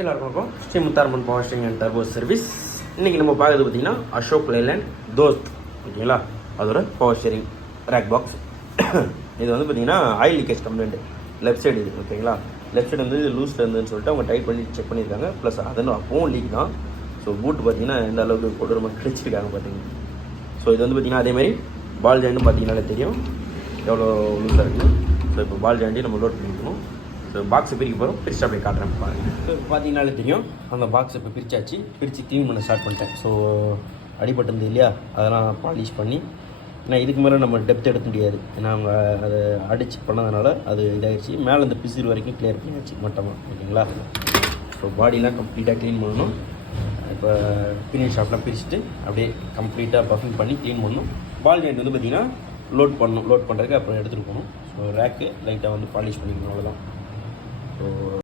எல்லாருக்கும் வணக்கம். Shri Mutharamman power steering and turbo service. இன்றைக்கி நம்ம பார்க்குறது பார்த்தீங்கன்னா அசோக் லைலேண்ட் தோஸ்த், ஓகேங்களா? அதோட பவர் ஸ்டேரிங் ரேக் பாக்ஸ். இது வந்து பார்த்தீங்கன்னா oil leakage complaint left side இது, ஓகேங்களா? லெஃப்ட் சைடு வந்து லூஸில் இருந்துன்னு சொல்லிட்டு அவங்க டைட் பண்ணி செக் பண்ணியிருக்காங்க. ப்ளஸ் அதனால் அப்பவும் லீக் தான். ஸோ பூட்டு பார்த்தீங்கன்னா எந்த அளவுக்கு கொடூரமாக கிழிச்சிருக்காங்க பார்த்தீங்கன்னா. ஸோ இது வந்து பார்த்தீங்கன்னா அதேமாதிரி பால் ஜாயின்ட்டும் பார்த்தீங்கன்னாலே தெரியும் எவ்வளோ லூஸாக இருக்குது. ஸோ இப்போ பால் ஜாயிண்ட்டையும் நம்ம லோட் பண்ணிக்கணும். ஸோ பாக்ஸை பிரிக்க போகிறோம். பிரித்து அப்படியே காட்டுறேன் பாருங்கள். ஸோ இப்போ பார்த்தீங்கன்னாலே தெரியும் அந்த பாக்ஸை இப்போ பிரித்தாச்சு. பிரித்து க்ளீன் பண்ண ஸ்டார்ட் பண்ணிட்டேன். ஸோ அடிபட்டிருந்தது இல்லையா, அதெல்லாம் பாலிஷ் பண்ணி, ஏன்னா இதுக்கு மேலே நம்ம டெப்த் எடுக்க முடியாது, ஏன்னா அவங்க அதை அடிச்சு பண்ணதுனால அது இதாகிடுச்சு. மேலே இந்த பிசிறு வரைக்கும் கிளியர் பண்ணியாச்சு மட்டமாக, ஓகேங்களா? ஸோ பாடிலாம் கம்ப்ளீட்டாக க்ளீன் பண்ணணும். இப்போ ஃபினிஷ் ஷாப்லாம் பிரிச்சுட்டு அப்படியே கம்ப்ளீட்டாக பஃபிங் பண்ணி க்ளீன் பண்ணணும். பால் ஜாயிண்ட் வந்து பார்த்திங்கன்னா லோட் பண்ணணும். லோட் பண்ணுறதுக்கு அப்புறம் எடுத்துகிட்டு போகணும். ஸோ ரேக்கு லைட்டாக வந்து பாலிஷ் பண்ணிக்கணும், அவ்வளோதான். ஸோ